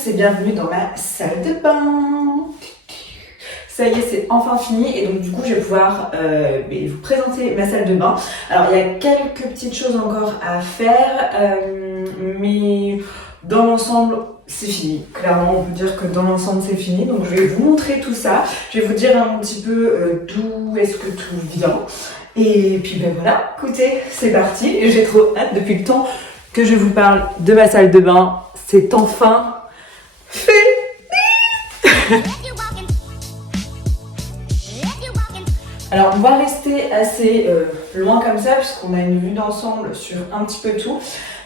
tous et bienvenue dans ma salle de bain. Ça y est, c'est enfin fini et donc du coup je vais pouvoir vous présenter ma salle de bain. Alors il y a quelques petites choses encore à faire, mais dans l'ensemble c'est fini. Clairement on peut dire que dans l'ensemble c'est fini, donc je vais vous montrer tout ça. Je vais vous dire un petit peu d'où est-ce que tout vient. Et puis ben voilà, écoutez, c'est parti. Et j'ai trop hâte depuis le temps que je vous parle de ma salle de bain. C'est enfin fait. Alors on va rester assez loin comme ça puisqu'on a une vue d'ensemble sur un petit peu tout.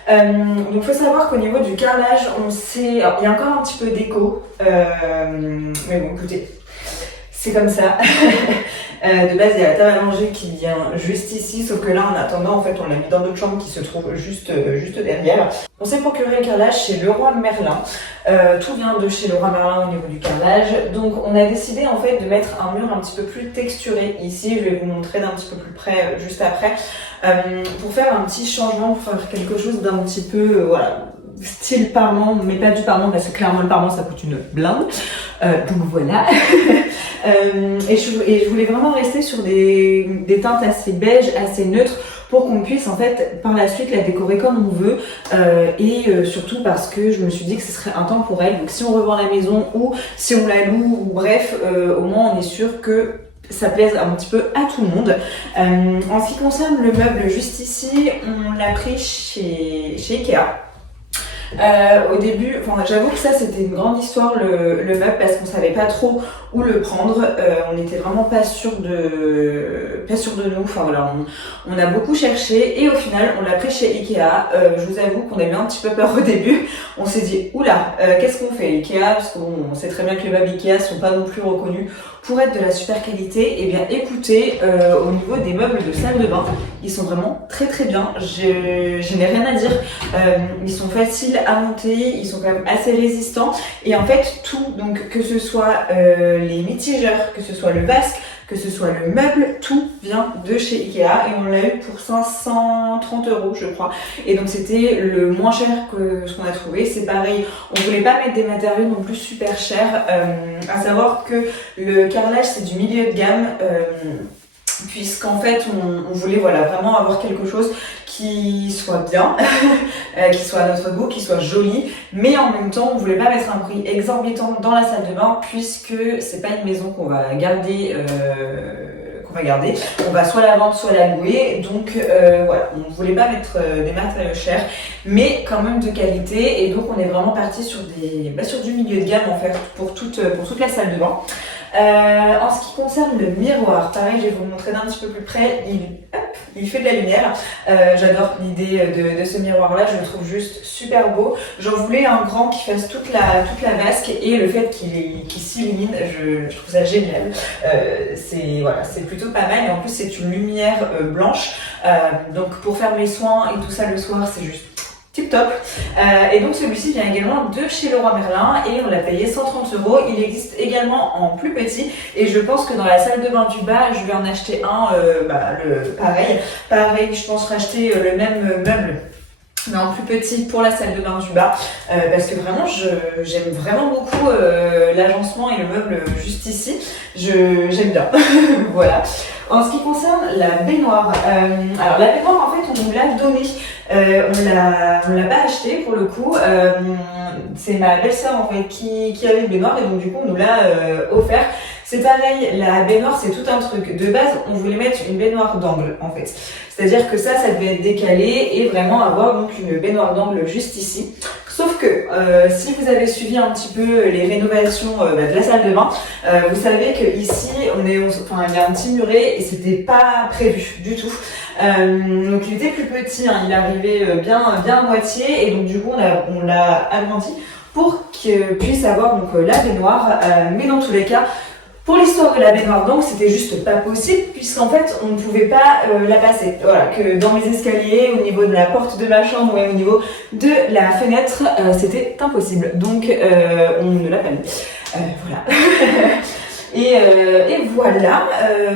Donc il faut savoir qu'au niveau du carrelage, il y a encore un petit peu d'écho. Mais bon écoutez, c'est comme ça. De base il y a la table à manger qui vient juste ici, sauf que là en attendant en fait on l'a mis dans notre chambre qui se trouve juste derrière. On s'est procuré le carrelage chez Leroy Merlin. Tout vient de chez Leroy Merlin au niveau du carrelage. Donc on a décidé en fait de mettre un mur un petit peu plus texturé ici. Je vais vous montrer d'un petit peu plus près juste après. Pour faire un petit changement, pour faire quelque chose d'un petit peu voilà, style parement, mais pas du parement parce que clairement le parement ça coûte une blinde. Donc voilà. Et je voulais vraiment rester sur des teintes assez beige, assez neutres pour qu'on puisse en fait par la suite la décorer comme on veut et surtout parce que je me suis dit que ce serait intemporel. Donc si on revend la maison ou si on la loue ou bref, au moins on est sûr que ça plaise un petit peu à tout le monde. En ce qui concerne le meuble juste ici, on l'a pris chez Ikea. Au début, j'avoue que ça c'était une grande histoire le meuble parce qu'on savait pas trop où le prendre. On n'était vraiment pas sûr de nous. Enfin voilà, on a beaucoup cherché et au final on l'a pris chez Ikea. Je vous avoue qu'on a eu un petit peu peur au début. On s'est dit oula, qu'est-ce qu'on fait Ikea parce qu'on sait très bien que les meubles Ikea sont pas non plus reconnus pour être de la super qualité. Et bien écoutez, au niveau des meubles de salle de bain, ils sont vraiment très très bien. Je n'ai rien à dire. Ils sont faciles à monter, ils sont quand même assez résistants. Et en fait tout, donc que ce soit les mitigeurs, que ce soit le vasque, que ce soit le meuble, tout vient de chez Ikea et on l'a eu pour 530 € je crois. Et donc c'était le moins cher que ce qu'on a trouvé. C'est pareil, on voulait pas mettre des matériaux non plus super chers. À savoir que le carrelage c'est du milieu de gamme. Puisqu'en fait on voulait voilà, vraiment avoir quelque chose qui soit bien, qui soit à notre goût, qui soit joli, mais en même temps on voulait pas mettre un prix exorbitant dans la salle de bain puisque c'est pas une maison qu'on va garder. On va soit la vendre, soit la louer. Donc voilà, on ne voulait pas mettre des matériaux chers, mais quand même de qualité. Et donc on est vraiment parti sur du milieu de gamme en fait pour toute la salle de bain. En ce qui concerne le miroir, pareil, je vais vous le montrer d'un petit peu plus près. Il fait de la lumière. J'adore l'idée de ce miroir-là. Je le trouve juste super beau. J'en voulais un grand qui fasse toute la vasque et le fait qu'il s'illumine, je trouve ça génial. C'est plutôt pas mal. Et en plus, c'est une lumière blanche. Donc pour faire mes soins et tout ça le soir, c'est juste tip top. Et donc celui-ci vient également de chez Leroy Merlin et on l'a payé 130 €. Il existe également en plus petit et je pense que dans la salle de bain du bas je vais en acheter un pareil je pense racheter le même meuble mais en plus petit pour la salle de bain du bas parce que vraiment j'aime vraiment beaucoup l'agencement et le meuble juste ici, j'aime bien. Voilà. En ce qui concerne la baignoire, alors la baignoire en fait on nous l'a donnée, on l'a pas acheté pour le coup, c'est ma belle-sœur en fait qui avait une baignoire et donc du coup on nous l'a offert. C'est pareil, la baignoire c'est tout un truc. De base on voulait mettre une baignoire d'angle en fait. C'est-à-dire que ça devait être décalé et vraiment avoir donc une baignoire d'angle juste ici. Sauf que si vous avez suivi un petit peu les rénovations de la salle de bain, vous savez que ici il y a un petit muret et c'était pas prévu du tout. Donc il était plus petit, hein, il arrivait bien à moitié et donc du coup on l'a agrandi pour qu'il puisse avoir donc la baignoire. Mais dans tous les cas, pour l'histoire de la baignoire, donc c'était juste pas possible puisqu'en fait on ne pouvait pas la passer. Voilà, que dans mes escaliers, au niveau de la porte de ma chambre et au niveau de la fenêtre, c'était impossible. Donc on ne l'a pas mis. Voilà. Et voilà,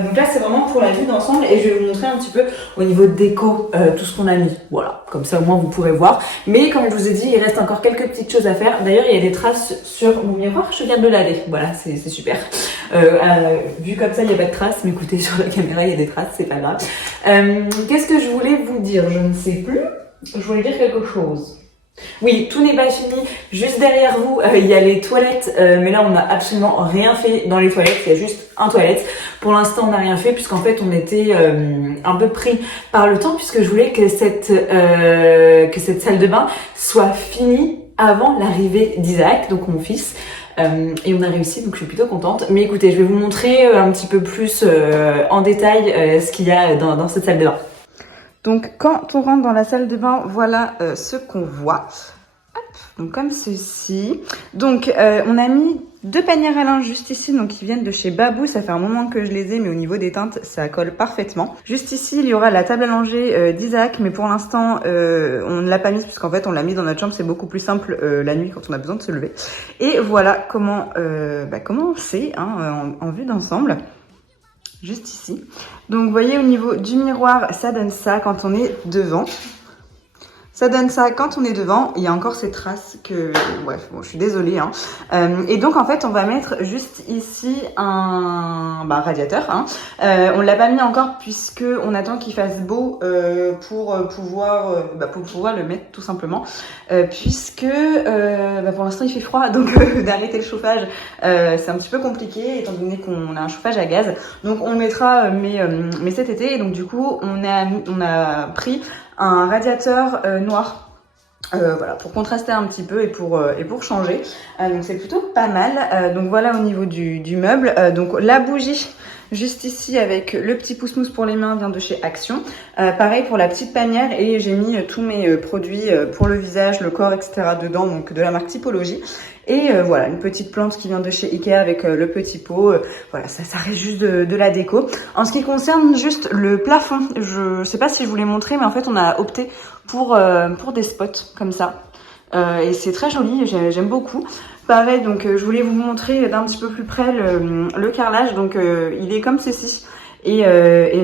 donc là c'est vraiment pour la vue d'ensemble et je vais vous montrer un petit peu au niveau de déco tout ce qu'on a mis. Voilà, comme ça au moins vous pourrez voir. Mais comme je vous ai dit, il reste encore quelques petites choses à faire. D'ailleurs, il y a des traces sur mon miroir, je viens de le laver. Voilà, c'est super. Vu comme ça, il n'y a pas de traces, mais écoutez, sur la caméra, il y a des traces, c'est pas grave. Qu'est-ce que je voulais vous dire? Je ne sais plus. Je voulais dire quelque chose. Oui, tout n'est pas fini. Juste derrière vous, il y a les toilettes. Mais là, on n'a absolument rien fait dans les toilettes. Il y a juste un toilette. Pour l'instant, on n'a rien fait puisqu'en fait, on était un peu pris par le temps puisque je voulais que cette salle de bain soit finie avant l'arrivée d'Isaac, donc mon fils. Et on a réussi, donc je suis plutôt contente. Mais écoutez, je vais vous montrer un petit peu plus en détail ce qu'il y a dans cette salle de bain. Donc quand on rentre dans la salle de bain, voilà ce qu'on voit. Hop, donc comme ceci. Donc on a mis 2 paniers à linge juste ici, donc qui viennent de chez Babou. Ça fait un moment que je les ai, mais au niveau des teintes, ça colle parfaitement. Juste ici, il y aura la table à langer d'Isaac, mais pour l'instant, on ne l'a pas mise puisqu'en fait, on l'a mise dans notre chambre. C'est beaucoup plus simple la nuit quand on a besoin de se lever. Et voilà comment c'est en vue d'ensemble. Juste ici. Donc vous voyez au niveau du miroir, ça donne ça quand on est devant. Ça donne ça quand on est devant. Il y a encore ces traces que... Bref, bon, je suis désolée. Et donc, en fait, on va mettre juste ici un radiateur. On ne l'a pas mis encore puisqu'on attend qu'il fasse beau pour pouvoir le mettre tout simplement. Puisque pour l'instant, il fait froid. Donc, d'arrêter le chauffage, c'est un petit peu compliqué étant donné qu'on a un chauffage à gaz. Donc, on le mettra mais cet été. Et donc, du coup, on a pris un radiateur noir, voilà, pour contraster un petit peu et pour changer. Donc c'est plutôt pas mal. Donc voilà au niveau du meuble. Donc la bougie juste ici avec le petit pouce-mousse pour les mains vient de chez Action. Pareil pour la petite panière et j'ai mis tous mes produits pour le visage, le corps, etc. dedans, donc de la marque Typologie. Et voilà, une petite plante qui vient de chez Ikea avec le petit pot. Voilà, ça reste juste de la déco. En ce qui concerne juste le plafond, je sais pas si je vous l'ai montré, mais en fait, on a opté pour des spots comme ça. Et c'est très joli, j'aime beaucoup. Pareil, donc je voulais vous montrer d'un petit peu plus près le carrelage. Donc il est comme ceci. Et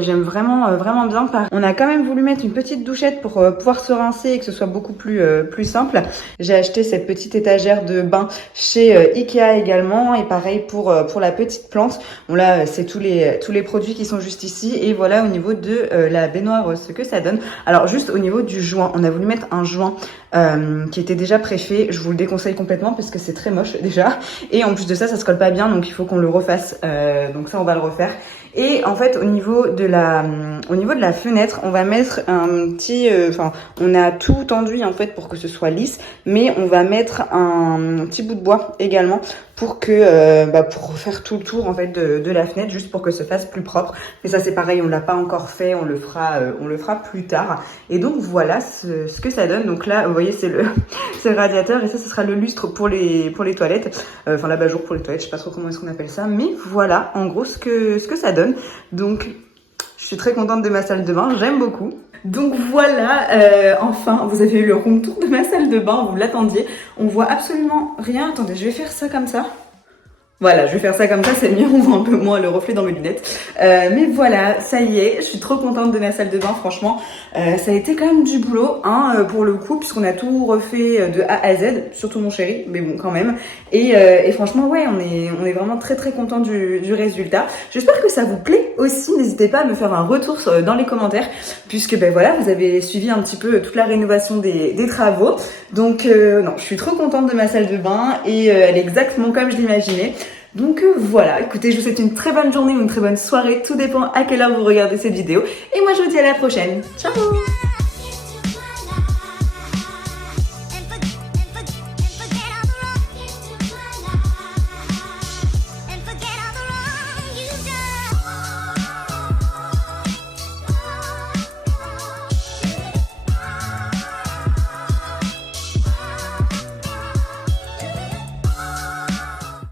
j'aime vraiment bien. On a quand même voulu mettre une petite douchette pour pouvoir se rincer et que ce soit beaucoup plus simple. J'ai acheté cette petite étagère de bain chez Ikea également et pareil pour la petite plante. Bon là c'est tous les produits qui sont juste ici et voilà au niveau de la baignoire ce que ça donne. Alors juste au niveau du joint, on a voulu mettre un joint qui était déjà préfait. Je vous le déconseille complètement parce que c'est très moche déjà et en plus de ça se colle pas bien donc il faut qu'on le refasse. Donc ça on va le refaire. Et en fait, au niveau de la fenêtre, on va mettre un petit, on a tout enduit en fait pour que ce soit lisse, mais on va mettre un petit bout de bois également pour que, pour refaire tout le tour en fait de la fenêtre, juste pour que ça fasse plus propre. Mais ça c'est pareil, on l'a pas encore fait, on le fera plus tard. Et donc voilà ce que ça donne. Donc là, vous voyez, c'est le radiateur et ça, ce sera le lustre pour les toilettes, l'abat-jour pour les toilettes. Je sais pas trop comment est-ce qu'on appelle ça, mais voilà, en gros ce que ça donne. Donc, je suis très contente de ma salle de bain, j'aime beaucoup. Donc voilà, enfin, vous avez eu le room tour de ma salle de bain, vous l'attendiez. On voit absolument rien. Attendez, je vais faire ça comme ça. Voilà, je vais faire ça comme ça, c'est mieux, on voit un peu moins le reflet dans mes lunettes. Mais voilà, ça y est, je suis trop contente de ma salle de bain, franchement. Ça a été quand même du boulot, pour le coup, puisqu'on a tout refait de A à Z, surtout mon chéri, mais bon, quand même. Et franchement, ouais, on est vraiment très très content du résultat. J'espère que ça vous plaît aussi, n'hésitez pas à me faire un retour dans les commentaires, puisque voilà, vous avez suivi un petit peu toute la rénovation des travaux. Donc non, je suis trop contente de ma salle de bain et elle est exactement comme je l'imaginais. Donc voilà, écoutez, je vous souhaite une très bonne journée ou une très bonne soirée, tout dépend à quelle heure vous regardez cette vidéo. Et moi je vous dis à la prochaine, ciao!